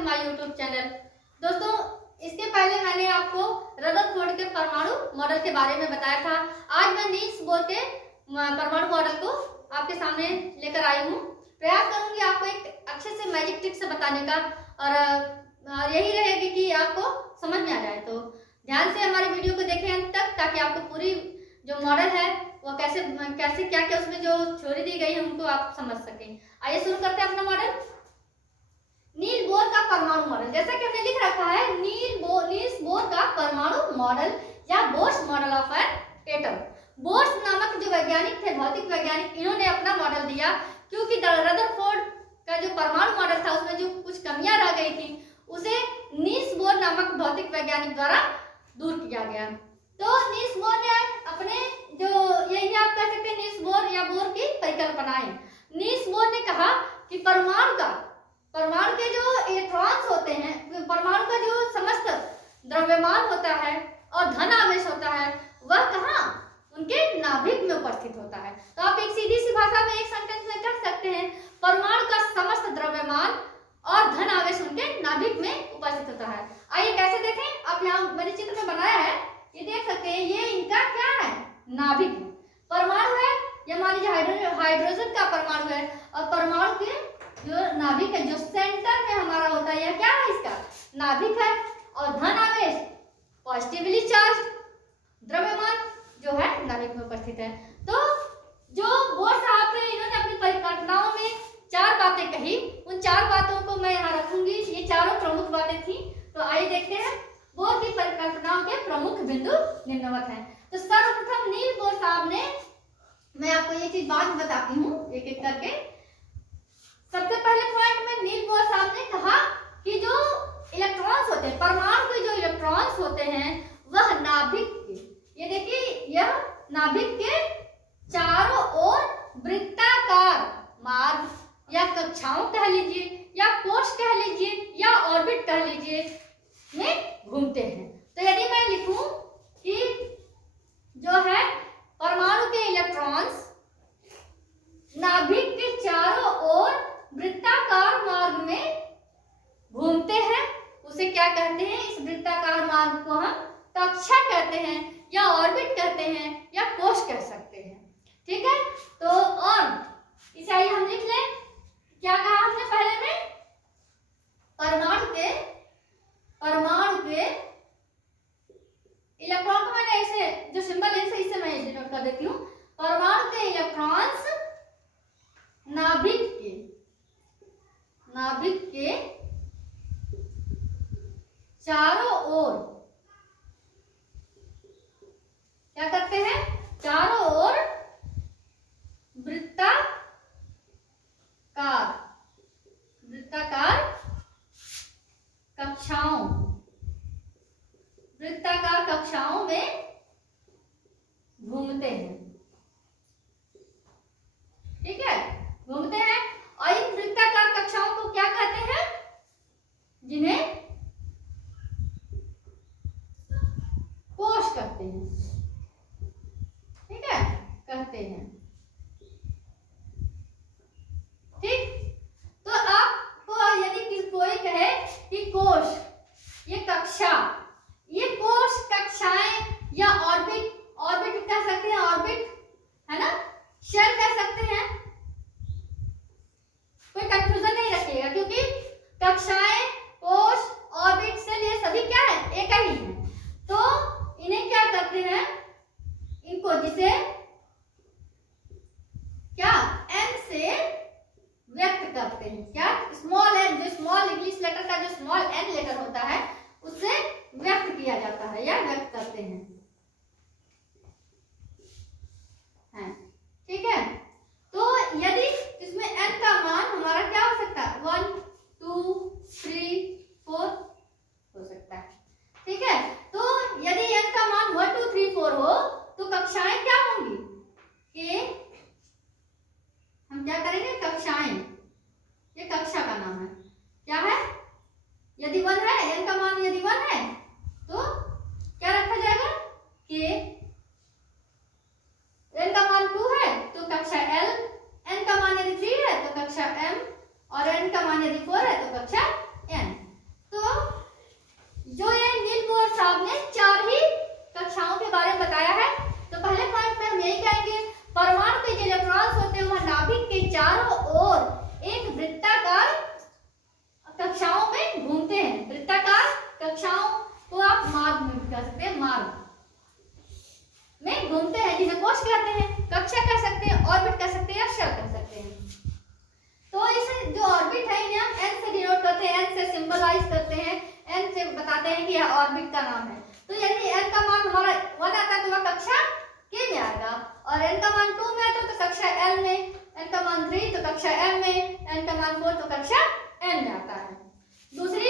To my YouTube channel. दोस्तों, इसके पहले मैंने आपको रदरफोर्ड के परमाणु मॉडल के बारे में बताया था। आज मैं नील्स बोर के परमाणु मॉडल को आपके सामने लेकर आई हूँ। प्रयास करूंगी आपको एक अच्छे से मैजिक ट्रिक से बताने का, और यही रहेगी कि आपको समझ में आ जाए। तो ध्यान से हमारे वीडियो को देखें अंत तक, ताकि आपको पूरी जो मॉडल है वो कैसे क्या क्या उसमें जो थ्योरी दी गई है उनको आप समझ सकें। आइए शुरू करते हैं अपना मॉडल। नील बोर का परमाणु मॉडल, जैसा कि हमने लिख रखा है नील्स बोर का परमाणु मॉडल या Bohr's model of an atom. Bohr's नामक जो वैज्ञानिक थे, भौतिक वैज्ञानिक, इन्होंने अपना मॉडल दिया क्योंकि रदरफोर्ड का जो परमाणु मॉडल था उसमें जो कुछ कमियां रह गई थी उसे नील्स बोर नामक भौतिक वैज्ञानिक द्वारा दूर किया गया। तो नील्स बोर ने अपने जो यही आप कह सकते हैं नील्स बोर या बोर की परिकल्पनाएं। नील्स बोर ने कहा कि परमाणु के जो इलेक्ट्रॉन्स होते हैं, परमाणु का जो समस्त द्रव्यमान होता है और धन आवेश होता है, वह कहाँ, उनके नाभिक में उपस्थित होता है। तो आप एक सीधी सी भाषा में एक सेंटेंस में कह सकते हैं, परमाणु का समस्त द्रव्यमान और धन आवेश उनके नाभिक में उपस्थित होता है। आइए कैसे देखें, आप यहाँ मैंने चित्र में बनाया है, ये देख सकते हैं, ये इनका क्या है, नाभिक परमाणु है। ये मान लीजिए हाइड्रोजन का परमाणु है, और परमाणु के जो नाभिक है, जो सेंटर में हमारा होता है, यह क्या है, इसका नाभिक है। और धन आवेश, पॉजिटिवली चार्ज द्रव्यमान जो है नाभिक में उपस्थित है। तो जो बोर साहब थे, इन्होंने अपनी परिकल्पनाओं में 4 बातें कही। उन 4 बातों को मैं यहाँ रखूंगी, ये चारों प्रमुख बातें थी। तो आइए देखते हैं बोर की परिकल्पनाओं के प्रमुख बिंदु निम्नवत हैं। तो सर्वप्रथम नील बोर साहब ने, मैं आपको ये चीज बाद में बताती हूँ एक एक करके। सबसे पहले पॉइंट में नील बोर साहब ने कहा कि जो इलेक्ट्रॉन्स होते हैं, परमाणु के जो इलेक्ट्रॉन्स होते हैं, वह नाभिक के, ये देखिए, यह नाभिक के चारों ओर वृत्ताकार मार्ग या कक्षाओं कह लीजिए, या कोश कह लीजिए, या ऑर्बिट कह लीजिए, में घूमते हैं। तो यदि मैं लिखूं कि जो है परमाणु के इलेक्ट्रॉन्स नाभिक के चारों ओर वृत्ताकार मार्ग में घूमते हैं, उसे क्या कहते हैं, इस वृत्ताकार मार्ग को हम कक्षा कहते हैं, या ऑर्बिट कहते हैं, या कोश कह सकते हैं। ठीक है, तो और इसे आइए हम लिख लें। क्या कहा हमने पहले में, परमाणु के इलेक्ट्रॉन को मैंने ऐसे जो सिंबल है इसे मैं डिनोट कर देती हूँ। परमाणु के इलेक्ट्रॉन्स नाभिक के चारों ओर क्या करते हैं, चारों ओर वृत्ताकार कक्षाओं में घूमते हैं। ठीक है, घूमते हैं। और इन वृत्ताकार कक्षाओं को क्या कहते हैं, जिन्हें कोश कहते हैं। ठीक है, कहते हैं। ठीक, तो आपको यदि कोई कहे कि कोश, ये कक्षा, ये कोश, कक्षाएं, या ऑर्बिट कह सकते हैं, ऑर्बिट है ना, शेल कह सकते हैं, कोई कंफ्यूजन नहीं रखिएगा, क्योंकि कक्षाएं, कोश, ऑर्बिट, शेल, ये सभी क्या है, एक ही है। तो इन्हें क्या करते हैं, इनको जिसे क्या एन से व्यक्त करते हैं, क्या स्मॉल एन, जो स्मॉल इंग्लिश लेटर का जो स्मॉल एन लेटर होता है उससे व्यक्त किया जाता है या व्यक्त करते हैं। ठीक है, तो यदि इसमें n का मान हमारा क्या हो सकता है, 1 2 3 4 हो सकता है। ठीक है, तो यदि n का मान 1 2 3 4 हो तो कक्षाएं क्या होंगी, कि हम क्या करेंगे, कक्षाएं, ये कक्षा का नाम है, क्या है, यदि 1 है, n का मान यदि 1 है तो क्या रखा जाएगा, k, n का मान 2 है तो कक्षा कक्षा कह सकते हैं, ऑर्बिट कह सकते हैं या शेल कह सकते हैं। तो इस जो ऑर्बिट है इन्हें हम एन से डिनोट करते हैं, एन से सिंबलाइज करते हैं, एन से बताते हैं कि यह ऑर्बिट का नाम है। तो यदि एन का मान हमारा 1 आता है तो वह कक्षा के में आएगा, और एन का मान 2 में आता है तो कक्षा एल में, एन का मान 3 तो कक्षा एम में, एन का मान 4 तो कक्षा एन में आता है। दूसरी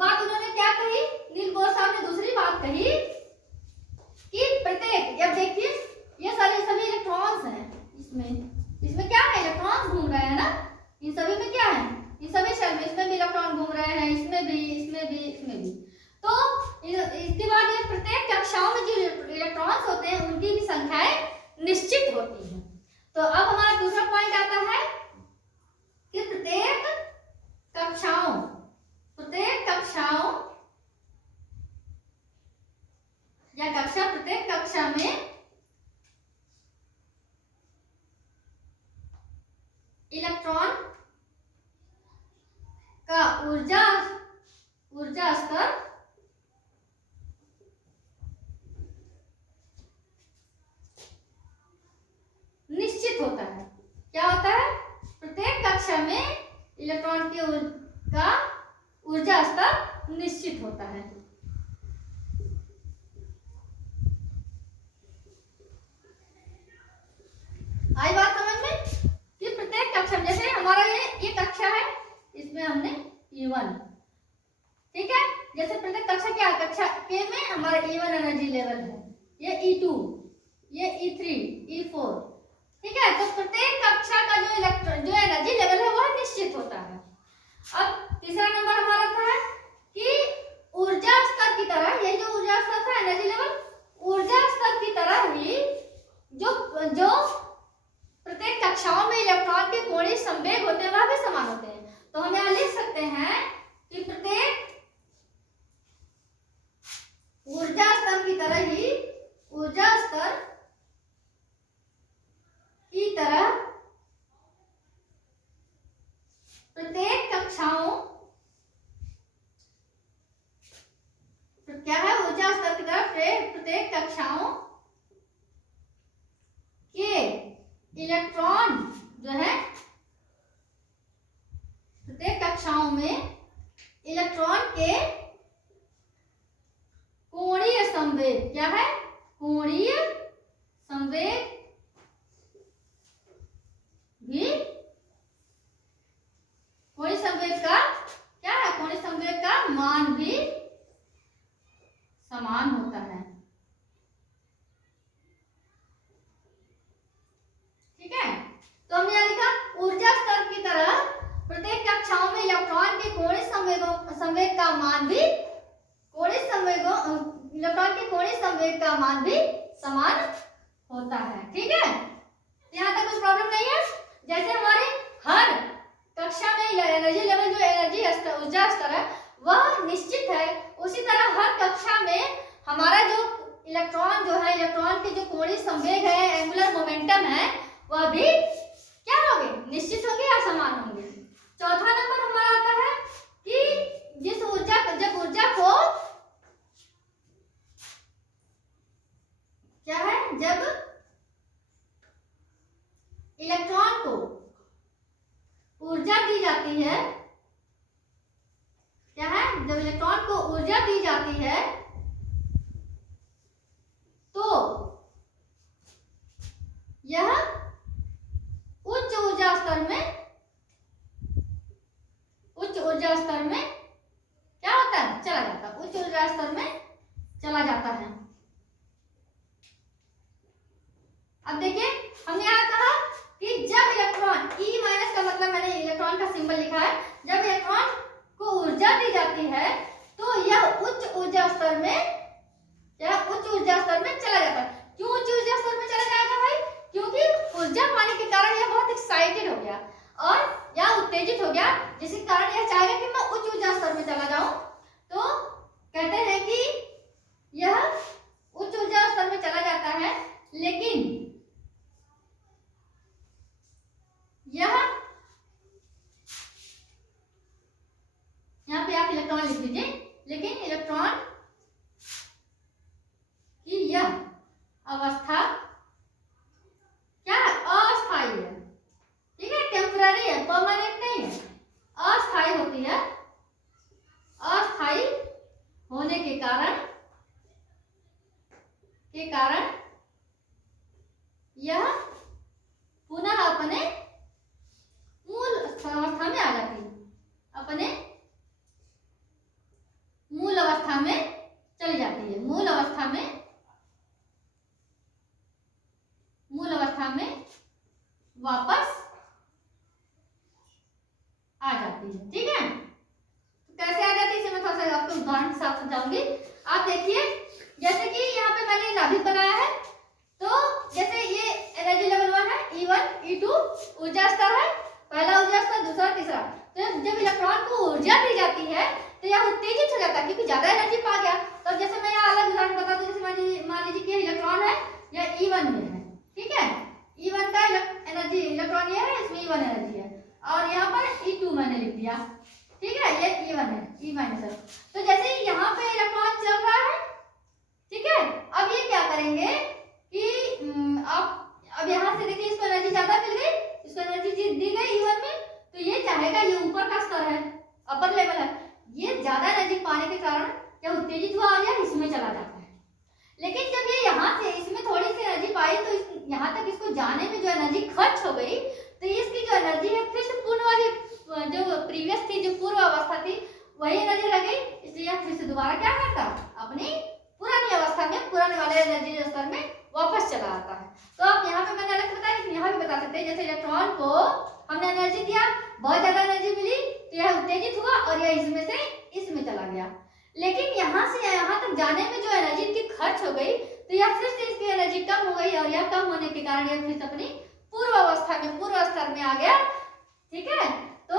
बात उन्होंने क्या कही, नील बोर साहब ने दूसरी बात कही कि प्रत्येक, अब देखिए ये सारे सभी इलेक्ट्रॉन्स हैं, इसमें क्या है, इलेक्ट्रॉन्स घूम रहे हैं ना, इन सभी में क्या है, इन सभी शेल में, इसमें भी इलेक्ट्रॉन घूम रहे हैं, इसमें भी, इसमें भी, इसमें भी। तो इसके बाद ये प्रत्येक कक्षाओं में जो इलेक्ट्रॉन्स होते हैं उनकी भी संख्याएं निश्चित होती हैं। तो अब हमारा दूसरा पॉइंट आता है कि प्रत्येक कक्षाओं या कक्षा, प्रत्येक कक्षा में इलेक्ट्रॉन का ऊर्जा स्तर निश्चित होता है। क्या होता है, प्रत्येक कक्षा में इलेक्ट्रॉन का ऊर्जा स्तर निश्चित होता है। आई बात समझ में कि प्रत्येक कक्षा, जैसे हमारा ये कक्षा है, इसमें हमने E1, ठीक है, जैसे प्रत्येक कक्षा क्या, कक्षा के में हमारा E1 एनर्जी लेवल है, ये E2, ये E3, E4, ठीक है। तो प्रत्येक कक्षा का जो एनर्जी लेवल है वह निश्चित होता है। अब तीसरा नंबर हमारा आता है कि ऊर्जा स्तर की तरह, ये जो ऊर्जा स्तर था, एनर्जी लेवल, ऊर्जा स्तर की तरह ही जो प्रत्येक कक्षाओं में इलेक्ट्रॉन के कोणीय संवेग होते हैं वह भी समान होते हैं। तो हम यहाँ लिख सकते हैं कि प्रत्येक ऊर्जा स्तर की तरह ही, ऊर्जा स्तर की तरह प्रत्येक कक्षाओं, क्या है, ऊर्जा स्तर की तरह प्रत्येक कक्षाओं के इलेक्ट्रॉन जो है, प्रत्येक कक्षाओं में इलेक्ट्रॉन के कोणीय संवेग, क्या है, कोणीय संवेग भी, कोणीय संवेग का क्या है, कोणीय संवेग का मान भी समान होता है, ठीक है। तो हमने यहाँ लिखा ऊर्जा स्तर की तरह प्रत्येक कक्षाओं में इलेक्ट्रॉन के कोणीय संवेग का मान भी, इलेक्ट्रॉन के कोणीय संवेग का मान भी समान होता है, ठीक है। यहाँ तक कुछ प्रॉब्लम नहीं है। जैसे हमारे हर कक्षा में एनर्जी लेवल, जो एनर्जी ऊर्जा स्तर है वह निश्चित है, उसी तरह हर कक्षा में हमारा जो इलेक्ट्रॉन जो है, इलेक्ट्रॉन के जो कोणीय संवेग है, एंगुलर मोमेंटम है, वह भी क्या होंगे, निश्चित होंगे या समान होंगे। चौथा नंबर हमारा आता है कि जिस ऊर्जा, जब ऊर्जा को क्या है, जब इलेक्ट्रॉन को ऊर्जा दी जाती है, क्या है, जब इलेक्ट्रॉन को ऊर्जा दी जाती है तो यह उच्च ऊर्जा स्तर में क्या होता है, चला जाता है, उच्च ऊर्जा स्तर में चला जाता है। अब देखिए हमने यहाँ कहा कि जब इलेक्ट्रॉन, E माइनस का मतलब मैंने इलेक्ट्रॉन का सिंबल लिखा है, जब इलेक्ट्रॉन को ऊर्जा दी जाती है तो यह उच्च ऊर्जा स्तर में चला जाता है। क्यों उच्च ऊर्जा स्तर में चला जाएगा भाई, क्योंकि ऊर्जा पाने के कारण यह बहुत एक्साइटेड हो गया और या उत्तेजित हो गया, जिसके कारण यह चाहेगा कि मैं उच्च ऊर्जा स्तर में चला जाऊं। तो कहते हैं कि यह उच्च ऊर्जा स्तर में चला जाता है, लेकिन यह, यहाँ पे आप इलेक्ट्रॉन लिख दीजिए, लेकिन इलेक्ट्रॉन की यह अवस्था क्या है। ठीक है, कैसे आ जाती है इसे मैं थोड़ा सा आपको उदाहरण के साथ समझाऊंगी। आप देखिए, जैसे कि यहाँ पे मैंने नाभिक बनाया है, तो जैसे ये एनर्जी लेवल 1 है, E1 E2 ऊर्जा स्तर है, पहला ऊर्जा स्तर, दूसरा, तीसरा। तो जब इलेक्ट्रॉन को ऊर्जा दी जाती है तो यह उत्तेजित हो जाता है क्योंकि ज्यादा एनर्जी पा गया। तो जैसे मैं यहाँ अलग उदाहरण बता दूं, जैसे मान लीजिए कि इलेक्ट्रॉन है यह E1 में है। ठीक है, E1 का एनर्जी इलेक्ट्रॉन ये है, इसमें E1 एनर्जी है, और यहाँ पर E2 मैंने लिख दिया। ठीक है, ये E1 है, E माइनस। तो जैसे यहाँ पे इलेक्ट्रॉन चल रहा है, ठीक है, अब ये क्या करेंगे कि आप अब यहाँ से देखिए इसको एनर्जी ज्यादा मिल गई, इसको एनर्जी दी गई E1 में, तो ये चाहेगा, ये ऊपर का स्तर है, अपर लेवल है, ये ज्यादा एनर्जी पाने के कारण क्या उत्तेजित हुआ आ गया, इसमें चला जाता है। लेकिन जब ये यहाँ से इसमें थोड़ी सी एनर्जी पाई तो यहाँ तक इसको जाने में जो एनर्जी खर्च हो गई, तो इसकी जो एनर्जी है फिर से पूर्ण वाली जो प्रीवियस थी, जो पूर्व अवस्था थी, वही एनर्जी रह गई, इसलिए फिर से दोबारा क्या करता, अपनी पुरानी अवस्था में, पुराने वाले एनर्जी स्तर में वापस चला आता है। तो आप यहाँ पे मैंने अलग बताया, लेकिन यहाँ भी बता सकते हैं, जैसे इलेक्ट्रॉन को हमने एनर्जी दिया, बहुत ज्यादा एनर्जी मिली, तो यह उत्तेजित हुआ और यह इसमें से इसमें चला गया। लेकिन यहाँ से यहाँ तक जाने में जो एनर्जी इनकी खर्च हो गई, तो यह फिर से इसकी एनर्जी कम हो गई, और यह कम होने के कारण यह फिर अपनी पूर्व अवस्था में, पूर्व स्तर में आ गया। ठीक है, तो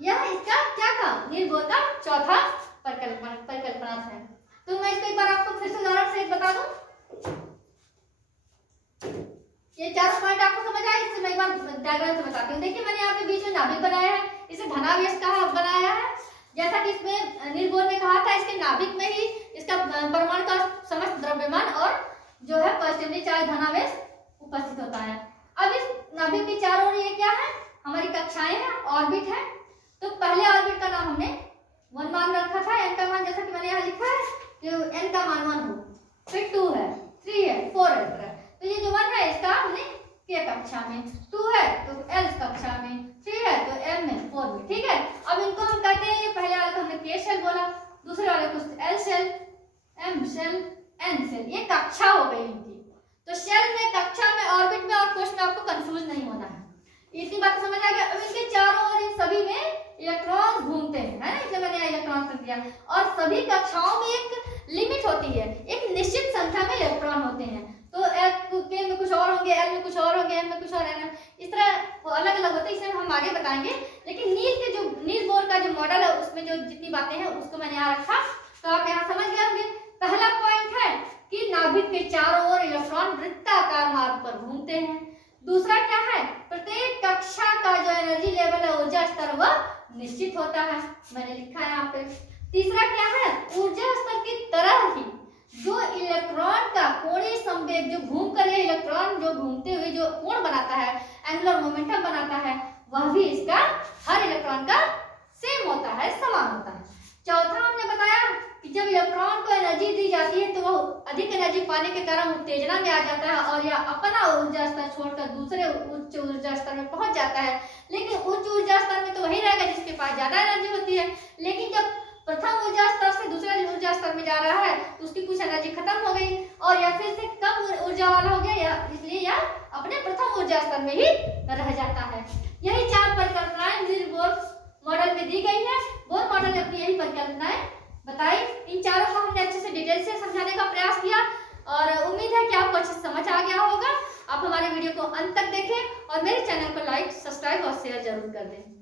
यह इसका क्या था, निर्भर का चौथा परिकल्पना है। तो मैं इसको एक बार आपको फिर से उदाहरण से बता दूं, ये चारों पॉइंट आपको समझ आए, इससे मैं एक बार डायग्राम से बताती हूँ। देखिए, मैंने यहाँ पे बीच में नाभिक बनाया है, इसे धनावेश का बनाया है, जैसा कि इसमें निर्भर ने कहा था, इसके नाभिक में ही इसका परमाणु का समस्त द्रव्यमान और जो है पॉजिटिवली चार्ज धनावेश उपस्थित होता है। अब इस नाभिक के चारों ओर ये क्या है, हमारी कक्षाएं हैं, ऑर्बिट है। तो पहले ऑर्बिट का नाम हमने 1 मान रखा था, n का मान जैसा कि मैंने यहाँ लिखा है कि n का मान 1 हो, फिर 2 है, 3 है, 4 है। तो ये जो 1 है इसका हमने k कक्षा में, 2 है तो l कक्षा में, 3 है तो m में, 4 में। ठीक है, अब इनको हम कहते हैं, पहले वाले को हमने k शेल बोला, दूसरे वाले को l shell, m shell, n shell, ये कक्षा हो गई इनकी। तो शेल में, कक्षा में, ऑर्बिट में और कोश में आपको कंफ्यूज नहीं होना है, इतनी बात समझ आ गया। अब इनके चारों ओर इन सभी में इलेक्ट्रॉन घूमते हैं, है ना, इसलिए मैंने यहाँ इलेक्ट्रॉन रख दिया। और सभी कक्षाओं में एक लिमिट होती है, एक निश्चित संख्या में इलेक्ट्रॉन होते हैं। तो K में कुछ और होंगे, L में कुछ और होंगे, M में कुछ और है, इस तरह अलग अलग होते हैं, इसे हम आगे बताएंगे। लेकिन नील बोर का जो मॉडल है उसमें जो जितनी बातें हैं उसको मैंने यहाँ रखा, तो आप यहाँ समझ गए होंगे। पहला पॉइंट है कि नाभिक के चारों ओर इलेक्ट्रॉन वृत्ताकार मार्ग पर घूमते हैं। दूसरा क्या है, प्रत्येक कक्षा का जो एनर्जी लेवल है, ऊर्जा स्तर, वह निश्चित होता है, मैंने लिखा है यहाँ पे। तीसरा क्या है, ऊर्जा स्तर की तरह ही जो इलेक्ट्रॉन का कोणीय संवेग, जो घूम कर इलेक्ट्रॉन जो घूमते हुए जो कोण बनाता है, एंगुलर मोमेंटम बनाता है, वह भी इसका हर इलेक्ट्रॉन का सेम होता है, समान होता है। चौथा हमने बताया कि जब इलेक्ट्रॉन को एनर्जी दी जाती है तो वह अधिक एनर्जी पाने के कारण उत्तेजना में आ जाता है और यह अपना ऊर्जा स्तर छोड़कर दूसरे उच्च ऊर्जा स्तर में पहुंच जाता है। लेकिन उच्च ऊर्जा स्तर में तो वही रहेगा जिसके पास ज्यादा एनर्जी होती है। लेकिन जब प्रथम ऊर्जा स्तर से दूसरे ऊर्जा स्तर में जा रहा है तो उसकी कुछ एनर्जी खत्म हो गई और यह फिर से कम ऊर्जा वाला हो गया, इसलिए यह अपने प्रथम ऊर्जा स्तर में ही रह जाता है। यही 4 परिकल्पनाएं नील बोर मॉडल में दी गई है। बोर मॉडल ने अपनी यही परिकल्पनाएं बताई। इन चारों को हमने अच्छे से डिटेल से समझाने का प्रयास किया और उम्मीद है कि आपको अच्छे से समझ आ गया होगा। आप हमारे वीडियो को अंत तक देखें और मेरे चैनल को लाइक, सब्सक्राइब और शेयर जरूर कर दें।